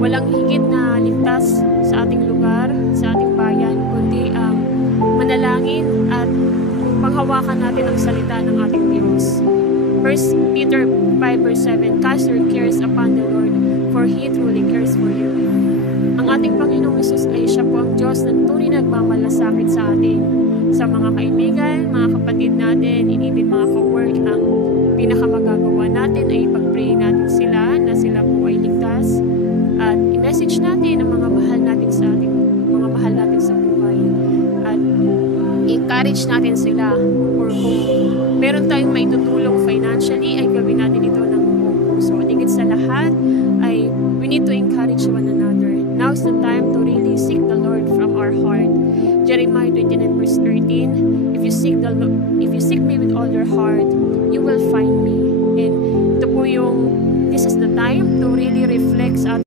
walang higit na ligtas sa ating lugar, sa ating bayan, kundi ang manalangin at panghawakan natin ang salita ng ating Diyos. 1 Peter 5 verse 7, Cast your cares upon the Lord, for He truly cares for you. Ang ating Panginoong Hesus ay siya po ang Diyos na tunay nagmamalasakit sa atin, sa mga kaibigan, mga kapatid natin, even mga ka-work. Ang pinakamagagawa natin ay ipag-pray natin sila na sila po ay ligtas at i-message natin ang mga mahal natin sa ating mga mahal natin sa buhay at encourage natin sila, or kung meron tayong may tutulong financially ay gawin natin ito ng buong puso. Higit sa lahat ay we need to encourage one another. Now's the time to really seek the Lord from our heart. Jeremiah 29 verse 13, if you seek me with all your heart, you will find me. And ito po yung this is the time to really reflect sa